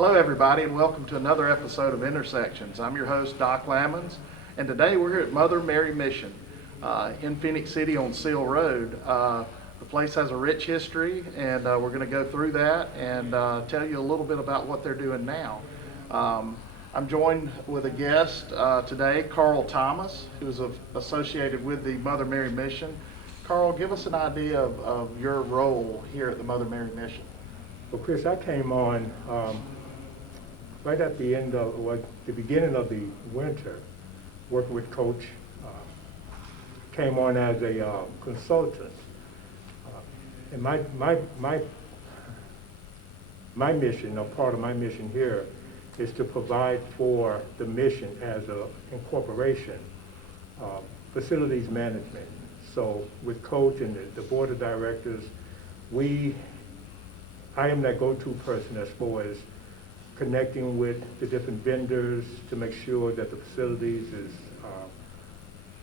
Hello everybody and welcome to another episode of Intersections. I'm your host Doc Lammons, and today we're here at Mother Mary Mission in Phoenix City on Seal Road. The place has a rich history, and we're going to go through that and tell you a little bit about what they're doing now. I'm joined with a guest today, Carl Thomas, who's associated with the Mother Mary Mission. Carl, give us an idea of your role here at the Mother Mary Mission. Well, Chris, I came on right at the end of, the beginning of the winter, working with Coach. Came on as a consultant. And my mission, or part of my mission here, is to provide for the mission as an incorporation, facilities management. So with Coach and the board of directors, I am that go-to person as far as connecting with the different vendors to make sure that the facilities is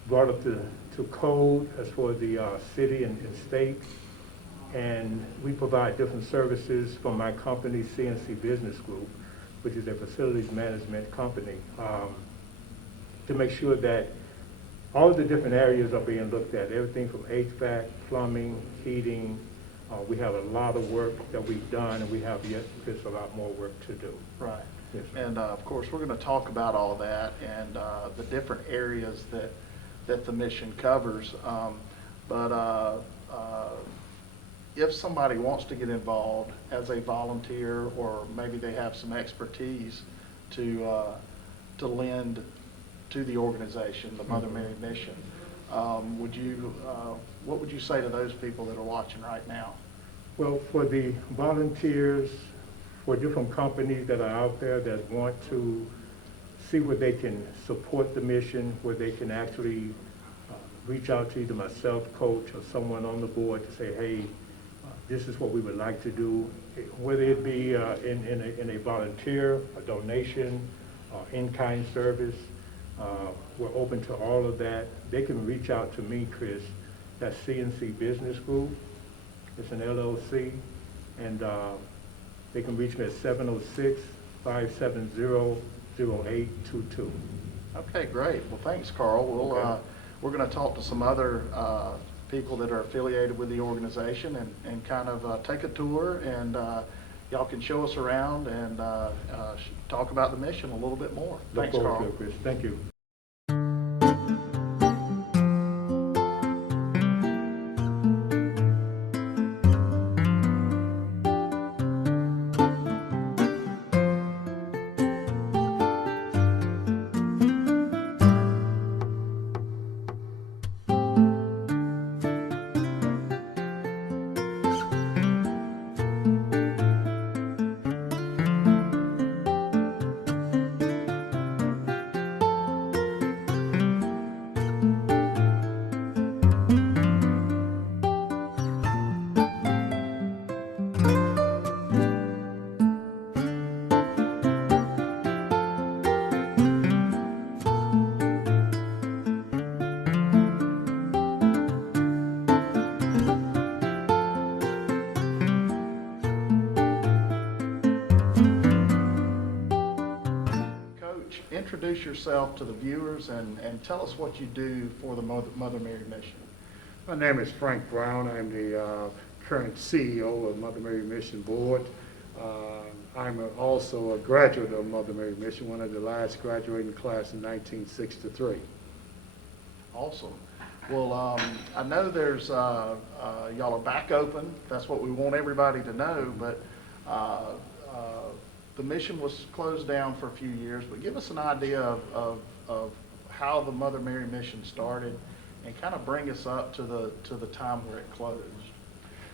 brought up to code as far as the city and state. And we provide different services from my company, CNC Business Group, which is a facilities management company, to make sure that all of the different areas are being looked at, everything from HVAC, plumbing, heating. We have a lot of work that we've done, and we have yet there's a lot more work to do. Right. Yes, And of course, we're going to talk about all that and the different areas that the mission covers. But if somebody wants to get involved as a volunteer, or maybe they have some expertise to lend to the organization, the Mother Mary Mission, what would you say to those people that are watching right now? Well, for the volunteers, for different companies that are out there that want to see where they can support the mission, where they can actually reach out to either myself, Coach, or someone on the board to say, hey, this is what we would like to do, whether it be in a volunteer, a donation, in-kind service. We're open to all of that. They can reach out to me, Chris. That's CNC Business Group. It's an LLC, and they can reach me at 706-570-0822. Okay, great. Well, thanks, Carl. We're going to talk to some other people that are affiliated with the organization and kind of take a tour, and y'all can show us around and talk about the mission a little bit more. Thanks, Carl. Look forward to it, Chris. Thank you. Introduce yourself to the viewers and tell us what you do for the Mother Mary Mission. My name is Frank Brown. I'm the current CEO of Mother Mary Mission Board. I'm also a graduate of Mother Mary Mission, one of the last graduating class in 1963. Awesome. Well, I know there's, y'all are back open. That's what we want everybody to know, but the mission was closed down for a few years, but give us an idea of how the Mother Mary Mission started and kind of bring us up to the time where it closed.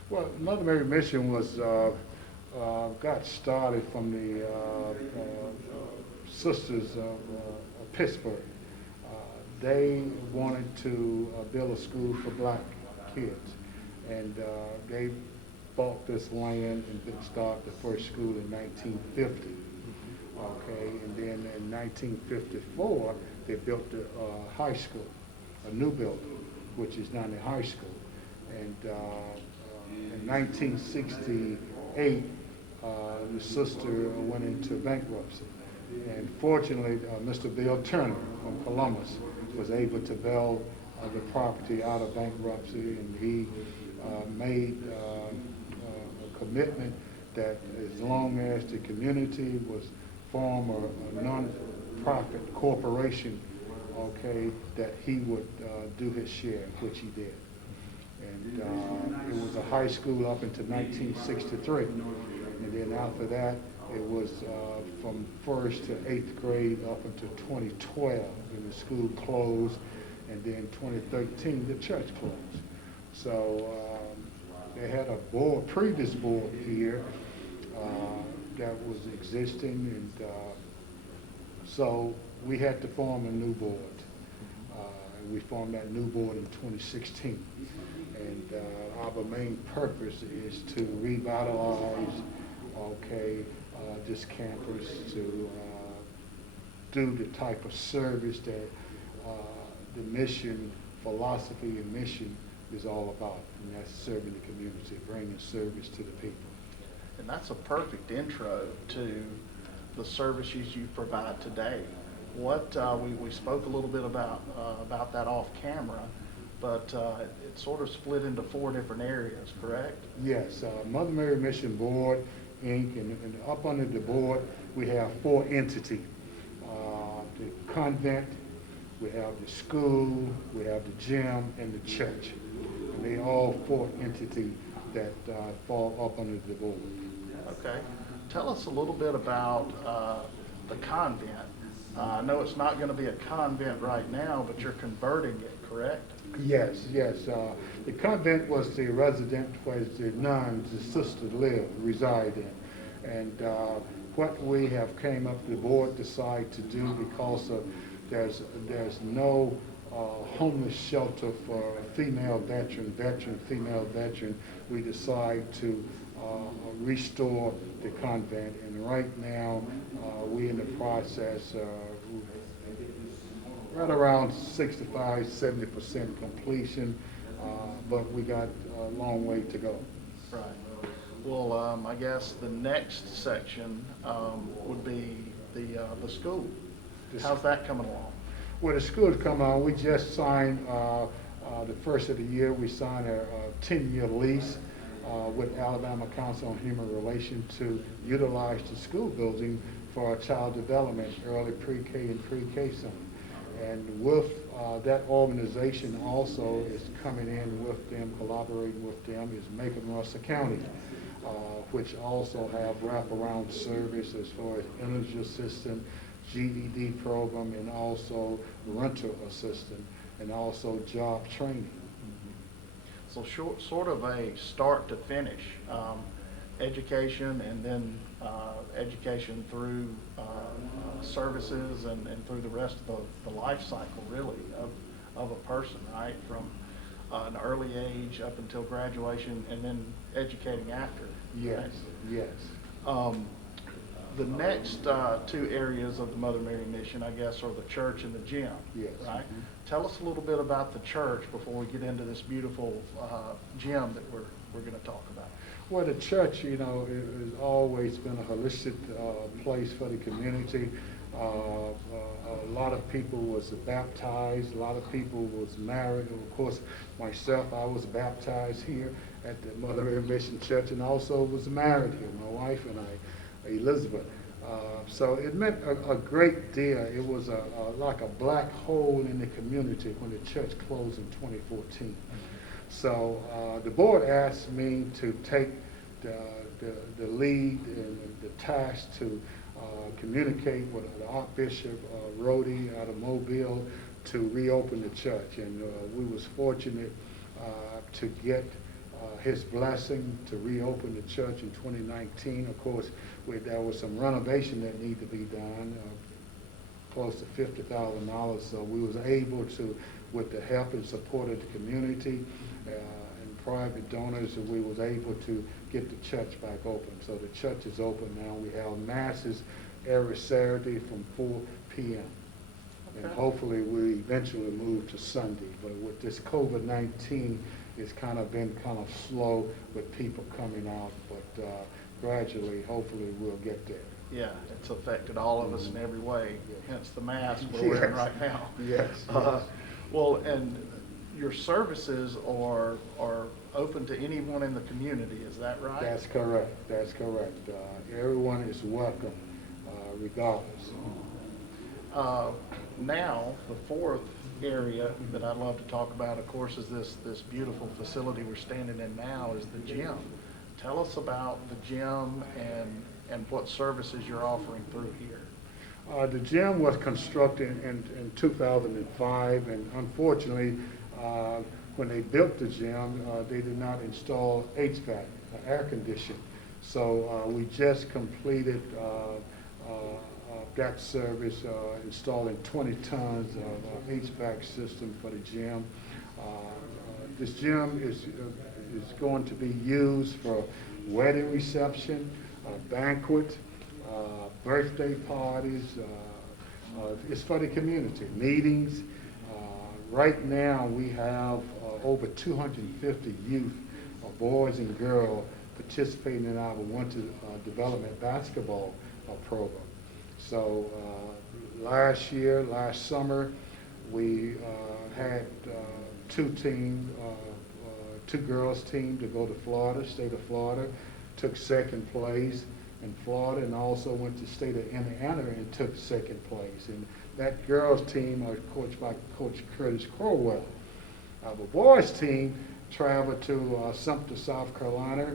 Well, Mother Mary Mission was got started from the Sisters of Pittsburgh. They wanted to build a school for black kids, and they bought this land and started the first school in 1950. Okay, and then in 1954 they built the high school, a new building, which is now the high school. And in 1968 the sister went into bankruptcy. And fortunately, Mr. Bill Turner from Columbus was able to bail the property out of bankruptcy, and he made a commitment that as long as the community was form a non-profit corporation, okay, that he would do his share, which he did. And it was a high school up until 1963. And then after that, it was from 1st to 8th grade up until 2012, when the school closed, and then 2013, the church closed. So they had a board, previous board here that was existing, and so we had to form a new board. And we formed that new board in 2016. And our main purpose is to revitalize, okay, this campus, to do the type of service that the mission, philosophy and mission is all about, and that's serving the community, bringing service to the people. And that's a perfect intro to the services you provide today. What we spoke a little bit about that off camera, but it sort of split into 4 different areas, correct? Yes, Mother Mary Mission Board, Inc., and up under the board, we have 4 entities. The convent, we have the school, we have the gym, and the church. And they all 4 entities that fall up under the board. Okay. Tell us a little bit about the convent. I know it's not going to be a convent right now, but you're converting it, correct? Yes, yes. The convent was the residence where the nuns, the sisters live, reside in. And what we have came up, the board decided to do, because of there's no homeless shelter for a female female veteran, we decide to restore the convent. And right now, we're in the process, right around 65–70% completion, but we got a long way to go. Right. Well, I guess the next section would be the school. How's that coming along? Well, the school's come on. We just signed, the first of the year, we signed a 10-year lease with Alabama Council on Human Relations to utilize the school building for our child development, early pre-K and pre-K center. And with that organization also is coming in with them, collaborating with them, is Macon Russell County, which also have wraparound service as far as energy assistant, GED program, and also rental assistant, and also job training. So sort of a start to finish, education, and then education through services and through the rest of the life cycle, really, of a person, right? From an early age up until graduation, and then educating after. Yes, right? yes. The next 2 areas of the Mother Mary Mission, I guess, are the church and the gym. Yes. Right? Mm-hmm. Tell us a little bit about the church before we get into this beautiful gym that we're going to talk about. Well, the church, you know, has always been a holistic place for the community. A lot of people was baptized, a lot of people was married. And of course, myself, I was baptized here at the Mother Mary Mission Church, and also was married here, my wife and I, Elizabeth. So it meant a great deal. It was like a black hole in the community when the church closed in 2014. So the board asked me to take the lead and the task to communicate with the Archbishop Rhodey out of Mobile to reopen the church. And we was fortunate to get his blessing to reopen the church in 2019. Of course, there was some renovation that needed to be done, close to $50,000. So we was able to, with the help and support of the community and private donors, we was able to get the church back open. So the church is open now. We have masses every Saturday from 4 p.m. Okay. And hopefully we eventually move to Sunday. But with this COVID-19, it's kind of been kind of slow with people coming out. But gradually, hopefully, we'll get there. Yeah, it's affected all of us in every way, hence the mask we're wearing Yes. right now. Yes, Well, and your services are open to anyone in the community, is that right? That's correct, that's correct. Everyone is welcome, regardless. Now, the fourth area that I'd love to talk about, of course, is this beautiful facility we're standing in now is the gym. Tell us about the gym and what services you're offering through here. The gym was constructed in 2005, and unfortunately, when they built the gym, they did not install HVAC, air conditioning. So we just completed that service, installing 20 tons of HVAC system for the gym. This gym is going to be used for wedding reception, banquet, birthday parties. It's for the community, meetings. Right now, we have over 250 youth, boys and girls, participating in our winter development basketball program. So last summer, we had two girls team to go to Florida, state of Florida, took second place in Florida, and also went to state of Indiana and took second place. And that girls team are coached by Coach Curtis Crowell. The boys team traveled to Sumter, South Carolina,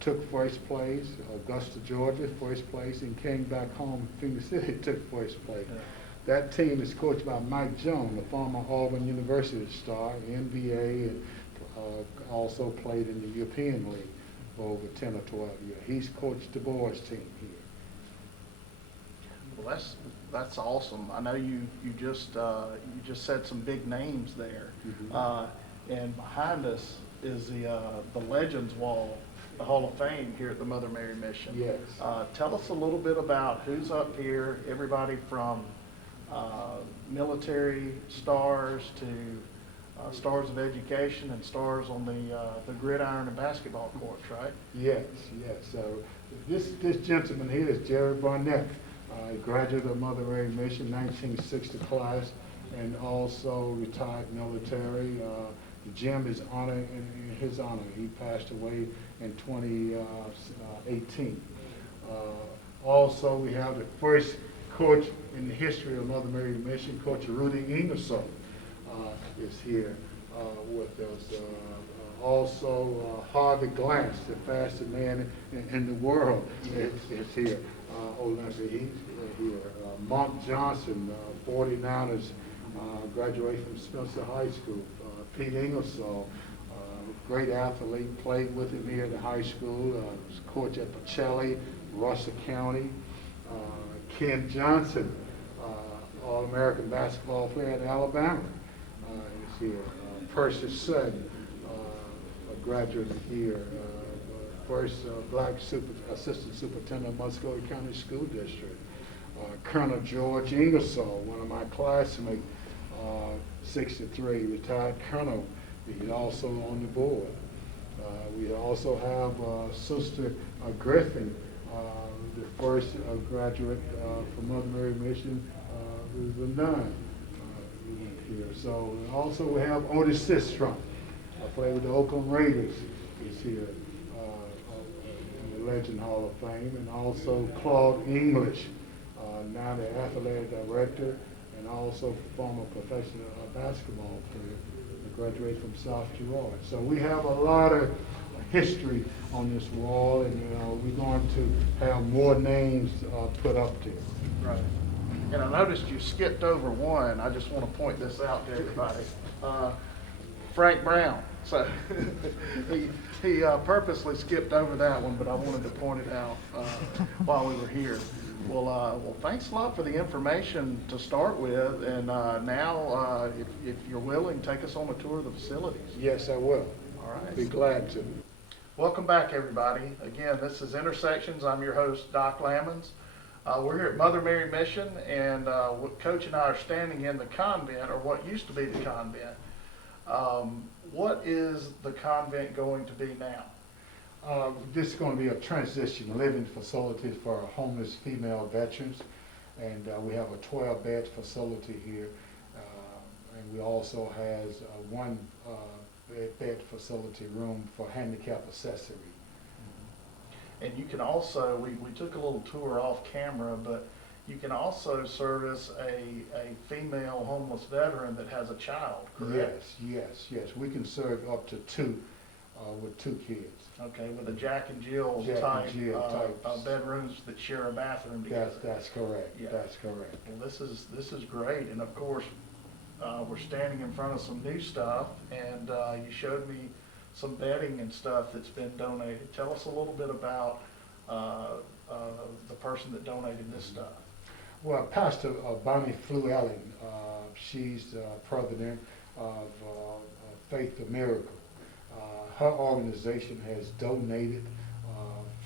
took first place, Augusta, Georgia, first place, and came back home, Phoenix City, took first place. Yeah. That team is coached by Mike Jones, the former Auburn University star, NBA, and also played in the European League for over 10 or 12 years. He's coached the boys team here. Well, that's awesome. I know you just said some big names there, and behind us is the Legends Wall, the Hall of Fame here at the Mother Mary Mission. Yes. Tell us a little bit about who's up here. Everybody from military stars to stars of education and stars on the gridiron and basketball courts, right? Yes, yes. So this gentleman here is Jerry Barnett, a graduate of Mother Mary Mission, 1960 class, and also retired military. The gym is honored in his honor. He passed away in 2018. Also, we have the first coach in the history of Mother Mary Mission, Coach Rudy Ingersoll, is here with us. Also, Harvey Glantz, the fastest man in the world, is here. Olympia, he's here. Monk Johnson, 49ers, graduated from Spencer High School. Pete Ingersoll, great athlete, played with him here at the high school. Was coach at Pacelli, Russell County. Ken Johnson, All-American basketball player at Alabama, is here. Percy Sutton, a graduate here. First black assistant superintendent of Muscogee County School District. Colonel George Ingersoll, one of my classmates, 63, retired colonel. He's also on the board. We also have Sister Griffin, the first graduate from Mother Mary Mission, who's a nun here. So also we have Otis Sistrom, played with the Oakland Raiders. He's here in the Legend Hall of Fame, and also Claude English, now the athletic director, and also former professional basketball player, graduated from South Girard. So we have a lot of history on this wall, and we're going to have more names put up there. Right. And I noticed you skipped over one. I just want to point this out to everybody. Frank Brown. So he purposely skipped over that one, but I wanted to point it out while we were here. Well, thanks a lot for the information to start with, and now, if you're willing, take us on a tour of the facilities. Yes, I will. All right. Be glad to. Welcome back, everybody. Again, this is Intersections. I'm your host, Doc Lammons. We're here at Mother Mary Mission, and Coach and I are standing in the convent, or what used to be the convent. What is the convent going to be now? This is going to be a transition living facility for homeless female veterans. And we have a 12-bed facility here. And we also has one bed facility room for handicap accessory. And you can also, we took a little tour off camera, but you can also service a female homeless veteran that has a child, correct? Yes. We can serve up to two with two kids. Okay, with a Jack and Jill Jack and type, Jill types. bedrooms that share a bathroom together. That's correct. Yeah. That's correct. Well, this is great, and of course, we're standing in front of some new stuff, and you showed me some bedding and stuff that's been donated. Tell us a little bit about the person that donated this stuff. Well, Pastor Bonnie Fluellen, she's president of Faith of Miracle. Her organization has donated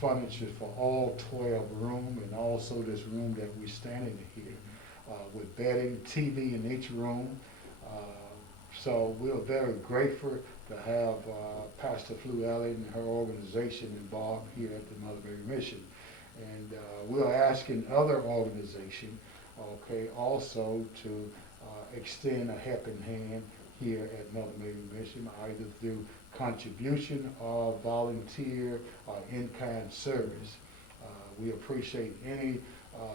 furniture for all 12 rooms and also this room that we're standing in here with bedding, TV in each room. So we're very grateful to have Pastor Fluellen and her organization involved here at the Mother Mary Mission. And we're asking other organizations, okay, also to extend a helping hand here at Mother Mary Mission, either through contribution or volunteer or in-kind service. We appreciate any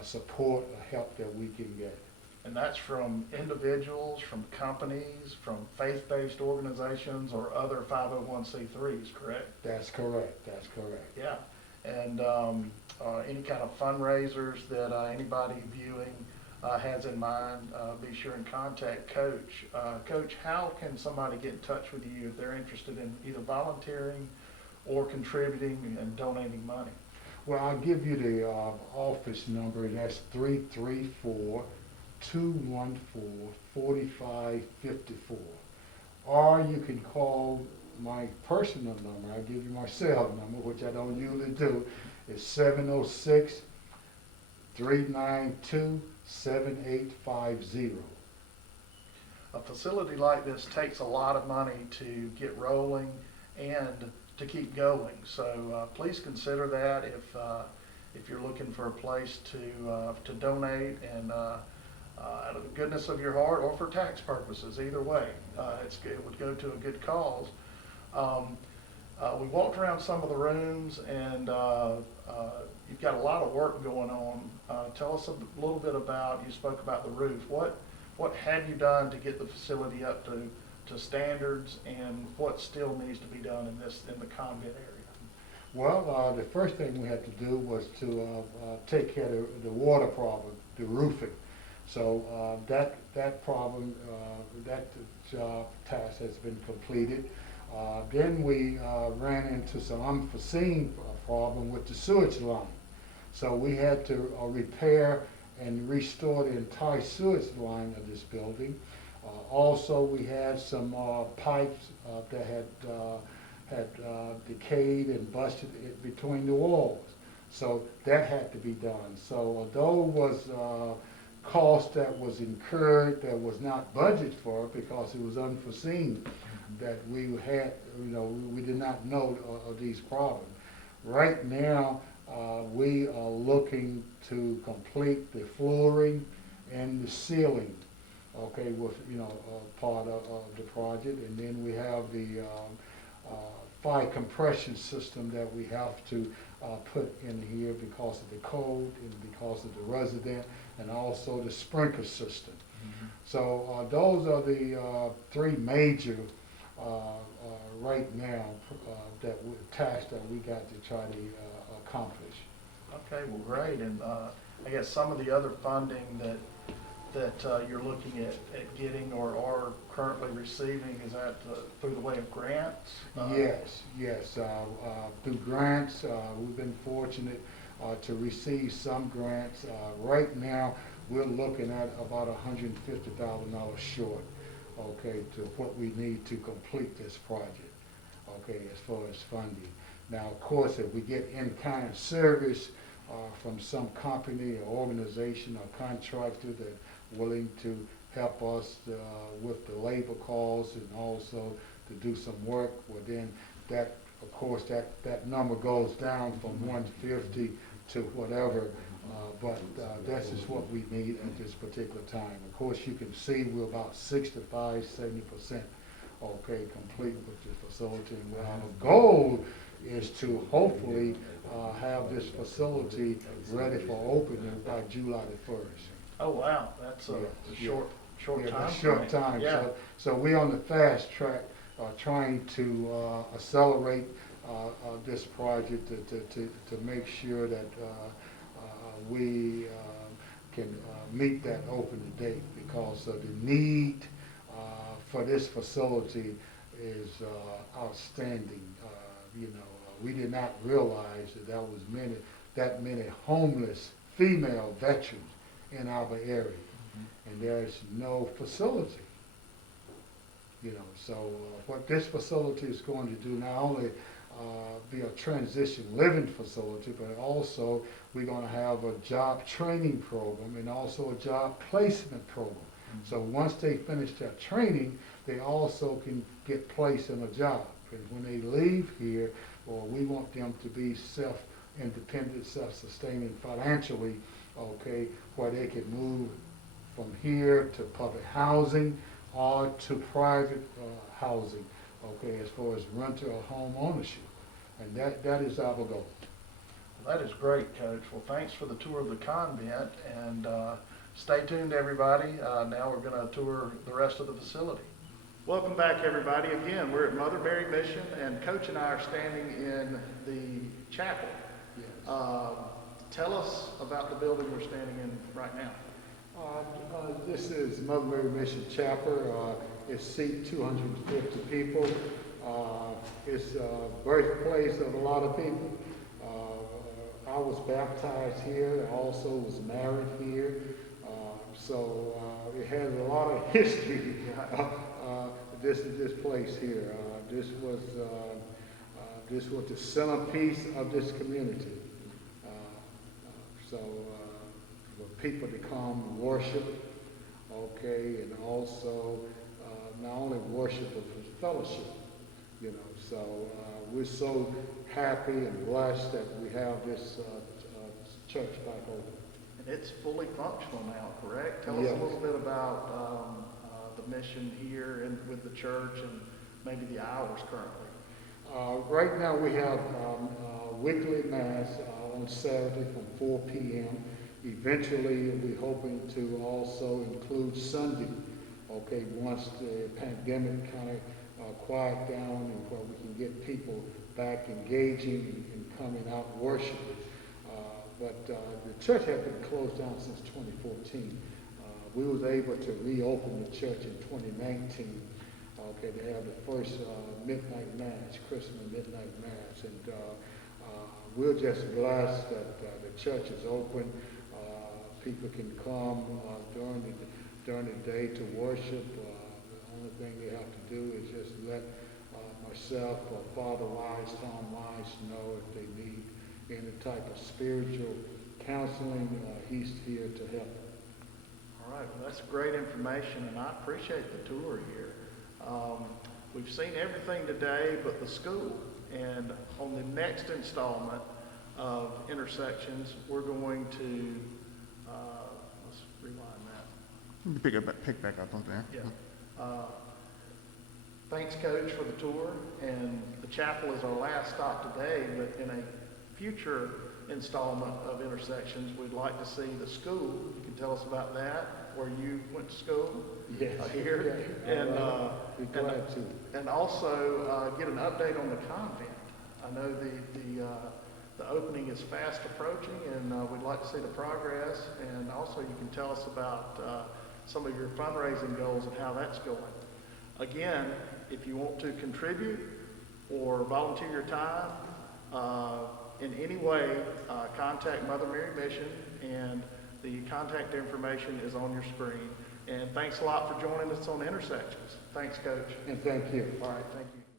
support or help that we can get. And that's from individuals, from companies, from faith-based organizations, or other 501c3s, correct? That's correct. That's correct. Yeah. And any kind of fundraisers that anybody viewing has in mind, be sure and contact Coach. Coach, how can somebody get in touch with you if they're interested in either volunteering or contributing and donating money? Well, I'll give you the office number, and that's 334-214-4554. Or you can call my personal number. I'll give you my cell number, which I don't usually do. It's 706-392-7850. A facility like this takes a lot of money to get rolling and to keep going. So please consider that if you're looking for a place to donate, and out of the goodness of your heart or for tax purposes. Either way, it would go to a good cause. We walked around some of the rooms, and you've got a lot of work going on. Tell us a little bit about, you spoke about the roof. What have you done to get the facility up to standards, and what still needs to be done in the convent area? Well, the first thing we had to do was to take care of the water problem, the roofing. So that problem, that task has been completed. Then we ran into some unforeseen problem with the sewage line. So we had to repair and restore the entire sewage line of this building. Also, we had some pipes that had decayed and busted between the walls. So that had to be done. So although it was cost that was incurred that was not budgeted for because it was unforeseen, that we had, we did not know of these problems. Right now, we are looking to complete the flooring and the ceiling, okay, with, part of the project. And then we have the fire compression system that we have to put in here because of the code and because of the resident, and also the sprinkler system. Mm-hmm. So those are the three major right now tasks that we got to try to accomplish. Okay, well, great. And I guess some of the other funding that you're looking at getting or are currently receiving, is that through the way of grants? Yes. Through grants, we've been fortunate to receive some grants. Right now, we're looking at about $150,000 short, okay, to what we need to complete this project, okay, as far as funding. Now, of course, if we get in-kind service from some company or organization or contractor that's willing to help us with the labor costs and also to do some work, well, then that Of course, that number goes down from 150 to whatever, but this is what we need at this particular time. Of course, you can see we're about 65–70%, okay, complete with the facility. And our goal is to hopefully have this facility ready for opening by July the 1st. Oh, wow, that's a Yeah, short yeah, time that's short frame. time. Yeah. So we're on the fast track, trying to accelerate this project to make sure that we can meet that opening date, because the need for this facility is outstanding. We did not realize that there was that many homeless female veterans in our area, and there's no facility. So what this facility is going to do, not only be a transition living facility, but also we're going to have a job training program and also a job placement program. So once they finish their training, they also can get placed in a job. And when they leave here, we want them to be self-independent, self-sustaining financially, okay, where they can move from here to public housing or to private housing, okay, as far as renter or home ownership. And that is our goal. Well, that is great, Coach. Well, thanks for the tour of the convent, and stay tuned, everybody. Now we're going to tour the rest of the facility. Welcome back, everybody. Again, we're at Mother Mary Mission, and Coach and I are standing in the chapel. Yes. Tell us about the building we're standing in right now. This is Mother Mary Mission Chapel. It seats 250 people. It's a birthplace of a lot of people. I was baptized here. I also was married here. So it has a lot of history. This place here. This was the centerpiece of this community. For people to come worship, okay, and also not only worship but fellowship, So we're so happy and blessed that we have this church back open. And it's fully functional now, correct? Tell us Yes. a little bit about the mission here and with the church and maybe the hours currently. Right now we have weekly mass on Saturday from 4 p.m. Eventually we're hoping to also include Sunday, okay, once the pandemic kind of quiet down and where we can get people back engaging and coming out worshiping. But the church has been closed down since 2014. We was able to reopen the church in 2019. Okay, they have the first midnight mass, Christmas midnight mass, and we're just blessed that the church is open. People can come during the day to worship. The only thing they have to do is just let myself or Father Wise, Tom Wise know if they need any type of spiritual counseling. He's here to help. All right, well, that's great information, and I appreciate the tour here. We've seen everything today but the school, and on the next installment of Intersections, we're going to, let's rewind that. Pick back up on there. Yeah. Thanks, Coach, for the tour, and the chapel is our last stop today, but in a future installment of Intersections, we'd like to see the school. You can tell us about that, where you went to school. Yes. Here, and be glad to. and also get an update on the convent. I know the opening is fast approaching, and we'd like to see the progress. And also, you can tell us about some of your fundraising goals and how that's going. Again, if you want to contribute or volunteer your time in any way, contact Mother Mary Mission, and the contact information is on your screen. And thanks a lot for joining us on Intersections. Thanks, Coach. And thank you. All right, thank you.